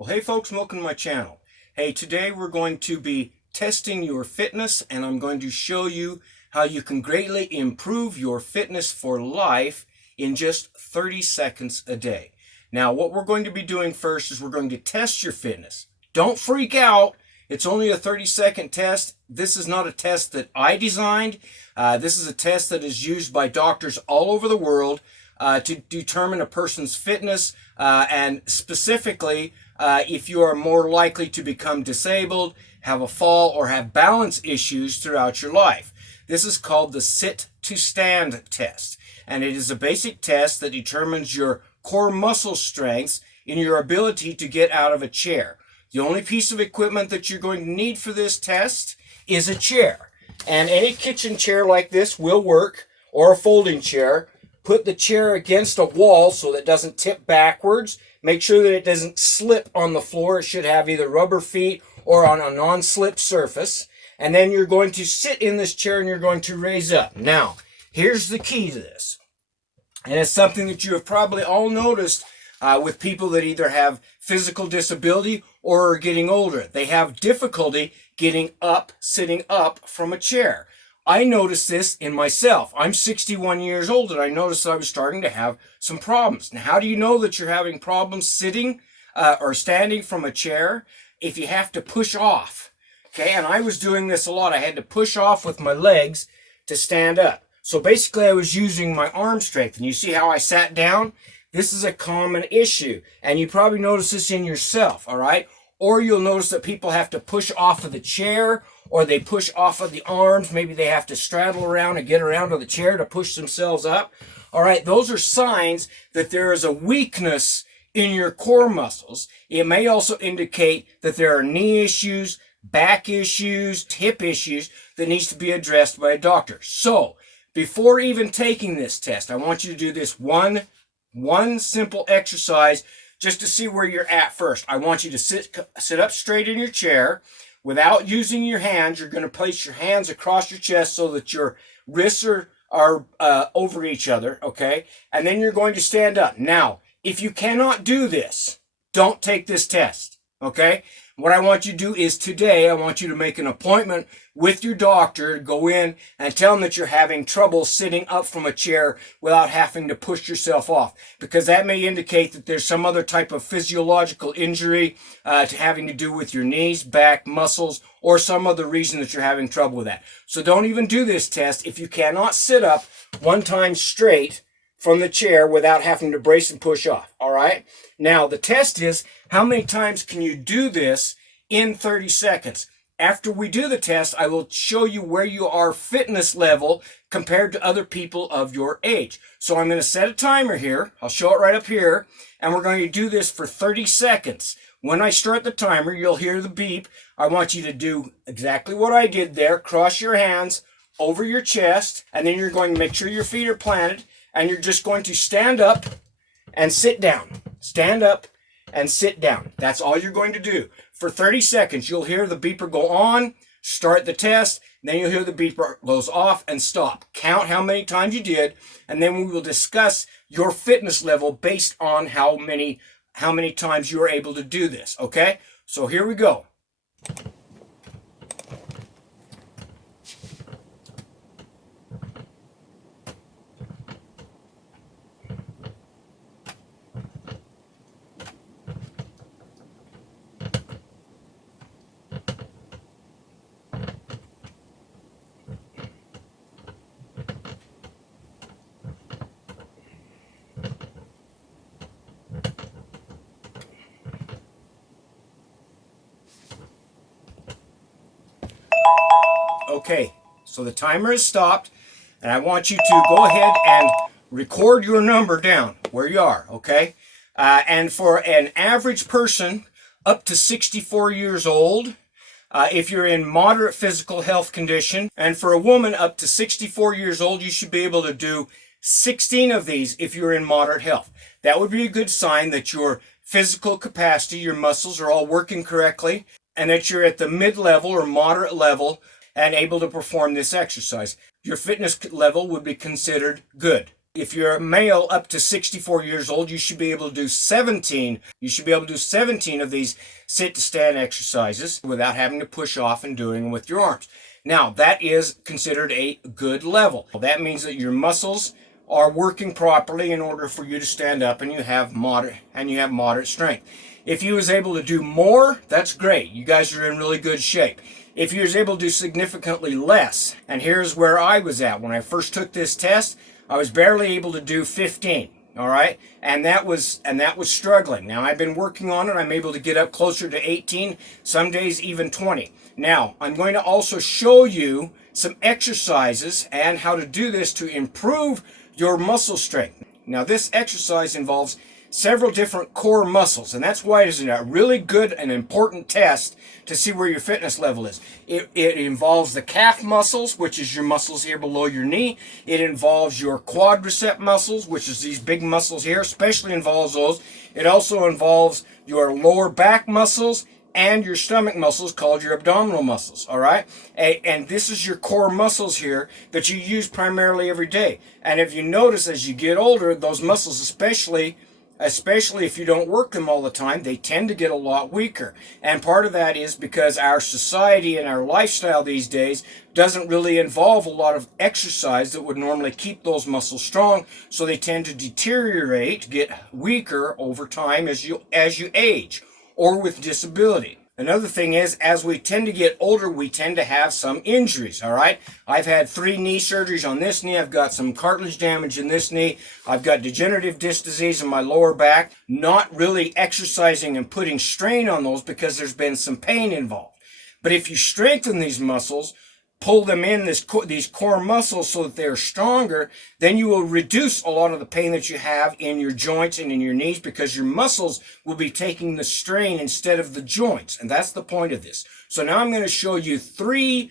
Well, hey folks, welcome to my channel. Hey, today we're going to be testing your fitness, and I'm going to show you how you can greatly improve your fitness for life in just 30 seconds a day. Now, what we're going to be doing first is we're going to test your fitness. Don't freak out. It's only a 30-second test. This is not a test that I designed. This is a test that is used by doctors all over the world to determine a person's fitness and specifically if you are more likely to become disabled, have a fall, or have balance issues throughout your life. This is called the sit to stand test, and it is a basic test that determines your core muscle strengths in your ability to get out of a chair. The only piece of equipment that you're going to need for this test is a chair, and any kitchen chair like this will work, or a folding chair. Put the chair against a wall so that it doesn't tip backwards. Make sure that it doesn't slip on the floor. It should have either rubber feet or on a non-slip surface. And then you're going to sit in this chair and you're going to raise up. Now, here's the key to this. And it's something that you have probably all noticed with people that either have physical disability or are getting older. They have difficulty getting up, sitting up from a chair. I noticed this in myself. I'm 61 years old and I noticed I was starting to have some problems. Now, how do you know that you're having problems sitting or standing from a chair? If you have to push off. Okay, and I was doing this a lot. I had to push off with my legs to stand up. So basically I was using my arm strength. And you see how I sat down? This is a common issue. And you probably notice this in yourself, all right? Or you'll notice that people have to push off of the chair, or they push off of the arms. Maybe they have to straddle around and get around to the chair to push themselves up. All right, those are signs that there is a weakness in your core muscles. It may also indicate that there are knee issues, back issues, hip issues that needs to be addressed by a doctor. So, before even taking this test, I want you to do this one simple exercise just to see where you're at first. I want you to sit up straight in your chair. Without using your hands, you're going to place your hands across your chest so that your wrists are over each other, okay? And then you're going to stand up. Now, if you cannot do this, don't take this test, okay? What I want you to do is today, I want you to make an appointment with your doctor, go in and tell them that you're having trouble sitting up from a chair without having to push yourself off, because that may indicate that there's some other type of physiological injury to having to do with your knees, back, muscles, or some other reason that you're having trouble with that. So don't even do this test if you cannot sit up one time straight from the chair without having to brace and push off, all right? Now, the test is how many times can you do this in 30 seconds? After we do the test, I will show you where you are fitness level compared to other people of your age. So I'm going to set a timer here. I'll show it right up here, and we're going to do this for 30 seconds. When I start the timer, you'll hear the beep. I want you to do exactly what I did there. Cross your hands over your chest, and then you're going to make sure your feet are planted, and you're just going to stand up and sit down. Stand up and sit down. That's all you're going to do. For 30 seconds, you'll hear the beeper go on, start the test, then you'll hear the beeper goes off and stop. Count how many times you did, and then we will discuss your fitness level based on how many times you are able to do this, okay? So here we go. Okay, so the timer is stopped, and I want you to go ahead and record your number down where you are, okay? And for an average person up to 64 years old, if you're in moderate physical health condition, and for a woman up to 64 years old, you should be able to do 16 of these if you're in moderate health. That would be a good sign that your physical capacity, your muscles are all working correctly, and that you're at the mid-level or moderate level and able to perform this exercise. Your fitness level would be considered good. If you're a male up to 64 years old, you should be able to do 17. You should be able to do 17 of these sit to stand exercises without having to push off and doing them with your arms. Now, that is considered a good level. That means that your muscles are working properly in order for you to stand up and you have moderate strength. If you was able to do more, that's great. You guys are in really good shape. If you was able to do significantly less, and here's where I was at when I first took this test, I was barely able to do 15. All right, and that was struggling. Now I've been working on it. I'm able to get up closer to 18, some days even 20. Now I'm going to also show you some exercises and how to do this to improve your muscle strength. Now this exercise involves several different core muscles, and that's why it is a really good and important test to see where your fitness level is. It involves the calf muscles, which is your muscles here below your knee. It involves your quadricep muscles, which is these big muscles here, especially involves those. It also involves your lower back muscles and your stomach muscles called your abdominal muscles, all right? And this is your core muscles here that you use primarily every day. And if you notice as you get older, those muscles, especially if you don't work them all the time, they tend to get a lot weaker. And part of that is because our society and our lifestyle these days doesn't really involve a lot of exercise that would normally keep those muscles strong, so they tend to deteriorate, get weaker over time as you age or with disability. Another thing is, as we tend to get older, we tend to have some injuries, all right? I've had 3 knee surgeries on this knee. I've got some cartilage damage in this knee. I've got degenerative disc disease in my lower back. Not really exercising and putting strain on those because there's been some pain involved. But if you strengthen these muscles, pull them in, these core muscles, so that they're stronger, then you will reduce a lot of the pain that you have in your joints and in your knees, because your muscles will be taking the strain instead of the joints. And that's the point of this. So now I'm going to show you three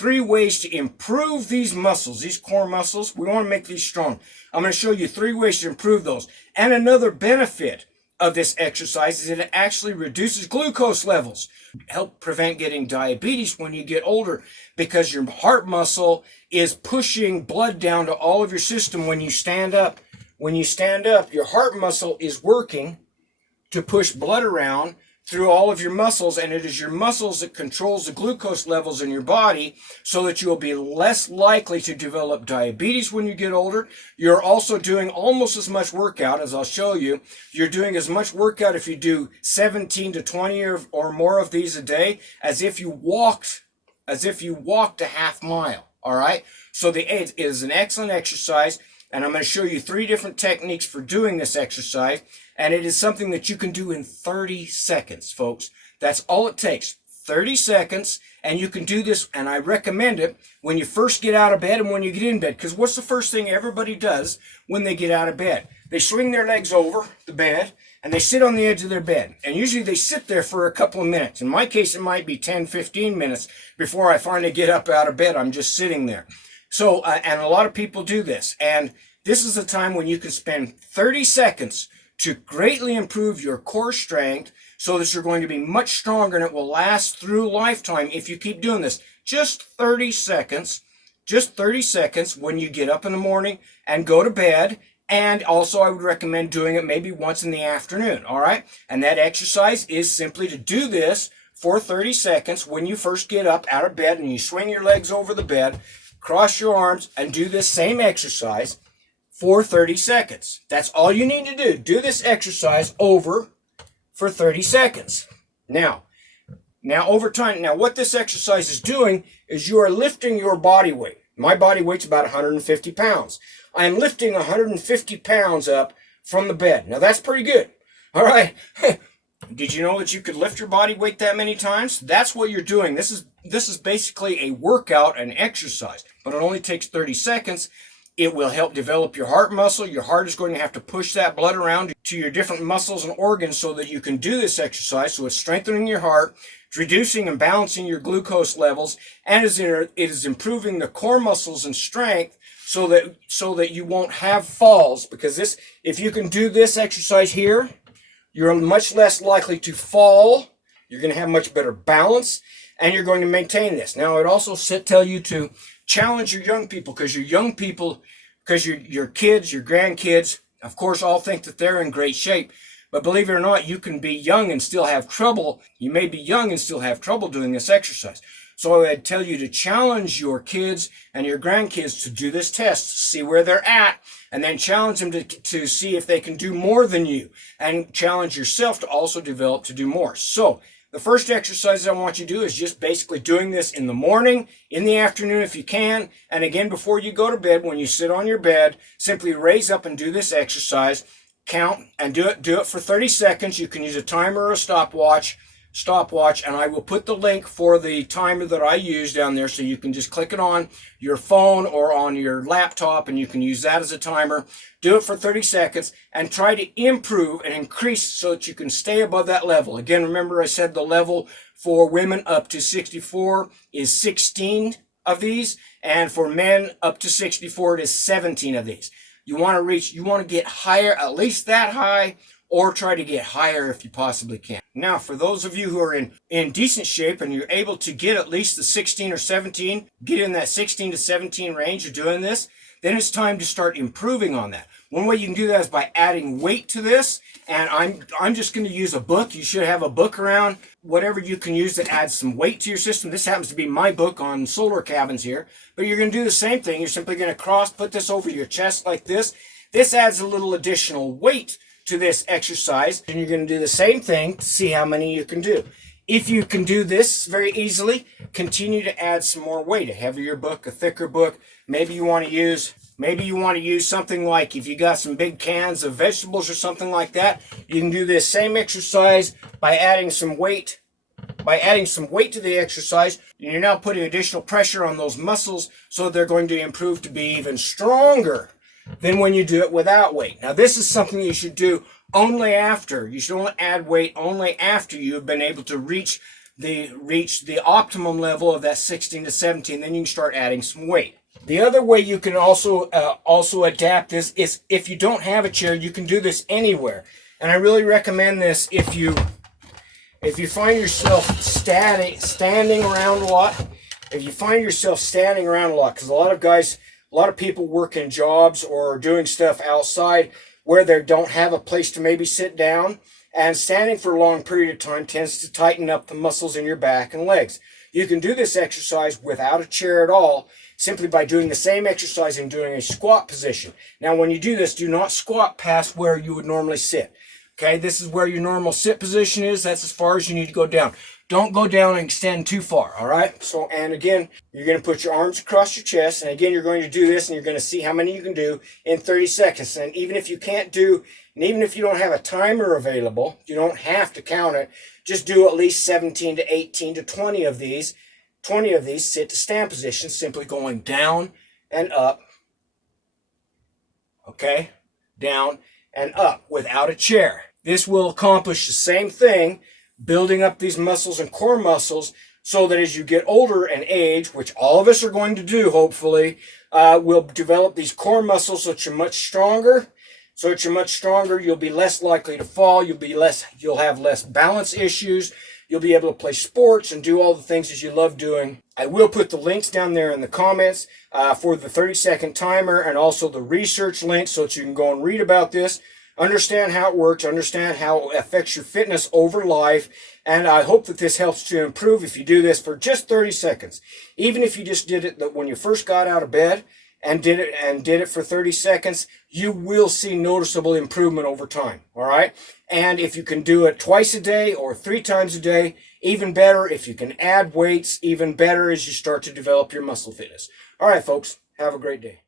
ways to improve these muscles, these core muscles. We want to make these strong. I'm going to show you 3 ways to improve those. And another benefit of this exercise is it actually reduces glucose levels. Help prevent getting diabetes when you get older, because your heart muscle is pushing blood down to all of your system when you stand up. When you stand up, your heart muscle is working to push blood around through all of your muscles, and it is your muscles that controls the glucose levels in your body, so that you'll be less likely to develop diabetes when you get older. You're also doing almost as much workout, as I'll show you. You're doing as much workout if you do 17 to 20 or more of these a day as if you walked a half mile, all right? So it is an excellent exercise, and I'm going to show you 3 different techniques for doing this exercise. And it is something that you can do in 30 seconds, folks. That's all it takes, 30 seconds. And you can do this, and I recommend it when you first get out of bed and when you get in bed. Because what's the first thing everybody does when they get out of bed? They swing their legs over the bed, and they sit on the edge of their bed. And usually they sit there for a couple of minutes. In my case, it might be 10, 15 minutes before I finally get up out of bed. I'm just sitting there. So, and a lot of people do this. And this is a time when you can spend 30 seconds to greatly improve your core strength, so that you're going to be much stronger, and it will last through lifetime if you keep doing this. Just 30 seconds when you get up in the morning and go to bed. And also I would recommend doing it maybe once in the afternoon, all right? And that exercise is simply to do this for 30 seconds when you first get up out of bed, and you swing your legs over the bed, cross your arms, and do this same exercise for 30 seconds. That's all you need to do. Do this exercise over for 30 seconds. Now over time, what this exercise is doing is you are lifting your body weight. My body weight's about 150 pounds. I am lifting 150 pounds up from the bed. Now that's pretty good. All right. Did you know that you could lift your body weight that many times? That's what you're doing. This is basically a workout, an exercise, but it only takes 30 seconds. It will help develop your heart muscle. Your heart is going to have to push that blood around to your different muscles and organs so that you can do this exercise. So it's strengthening your heart, it's reducing and balancing your glucose levels, and it is improving the core muscles and strength so that you won't have falls. Because if you can do this exercise here, you're much less likely to fall. You're going to have much better balance, and you're going to maintain this. Now, I'd also tell you to challenge your young people, because your young people because your kids, your grandkids, of course, all think that they're in great shape. But believe it or not, you can be young and still have trouble. You may be young and still have trouble doing this exercise. So I'd tell you to challenge your kids and your grandkids to do this test, see where they're at, and then challenge them to see if they can do more than you, and challenge yourself to also develop to do more. So the first exercise I want you to do is just basically doing this in the morning, in the afternoon if you can, and again before you go to bed. When you sit on your bed, simply raise up and do this exercise. Count and do it for 30 seconds. You can use a timer or a stopwatch, and I will put the link for the timer that I use down there, so you can just click it on your phone or on your laptop and you can use that as a timer. Do it for 30 seconds and try to improve and increase so that you can stay above that level. Again, remember I said the level for women up to 64 is 16 of these, and for men up to 64 it is 17 of these. You want to get higher, at least that high, or try to get higher if you possibly can. Now, for those of you who are in decent shape and you're able to get at least the 16 or 17, get in that 16 to 17 range of doing this, then it's time to start improving on that. One way you can do that is by adding weight to this, and I'm just going to use a book. You should have a book around, whatever you can use that adds some weight to your system. This happens to be my book on solar cabins here, but you're going to do the same thing. You're simply going to put this over your chest like this. This adds a little additional weight to this exercise, and you're going to do the same thing to see how many you can do. If you can do this very easily, continue to add some more weight, a heavier book, a thicker book. Maybe you want to use something like, if you got some big cans of vegetables or something like that, you can do this same exercise by adding some weight. By adding some weight to the exercise, you're now putting additional pressure on those muscles, so they're going to improve to be even stronger than when you do it without weight. Now, this is something you should do only after. You should only add weight only after you've been able to reach the optimum level of that 16 to 17. Then you can start adding some weight. The other way you can also adapt this is, if you don't have a chair, you can do this anywhere. And I really recommend this if you find yourself standing around a lot. If you find yourself standing around a lot, because a lot of people work in jobs or doing stuff outside where they don't have a place to maybe sit down, and standing for a long period of time tends to tighten up the muscles in your back and legs. You can do this exercise without a chair at all, simply by doing the same exercise and doing a squat position. Now, when you do this, do not squat past where you would normally sit. Okay, this is where your normal sit position is. That's as far as you need to go down. Don't go down and extend too far, all right? So, and again, you're going to put your arms across your chest, and again, you're going to do this, and you're going to see how many you can do in 30 seconds. And even if you don't have a timer available, you don't have to count it. Just do at least 17 to 18 to 20 of these. 20 of these sit to stand positions, simply going down and up. Okay? Down and up without a chair. This will accomplish the same thing, building up these muscles and core muscles, so that as you get older and age, which all of us are going to do, hopefully, we'll develop these core muscles so that you're much stronger. You'll be less likely to fall. You'll have less balance issues. You'll be able to play sports and do all the things that you love doing. I will put the links down there in the comments for the 30-second timer, and also the research link, so that you can go and read about this, understand how it works, understand how it affects your fitness over life. And I hope that this helps to improve if you do this for just 30 seconds. Even if you just did it when you first got out of bed and did it for 30 seconds, you will see noticeable improvement over time, all right? And if you can do it twice a day or 3 times a day, even better. If you can add weights, even better as you start to develop your muscle fitness. All right, folks, have a great day.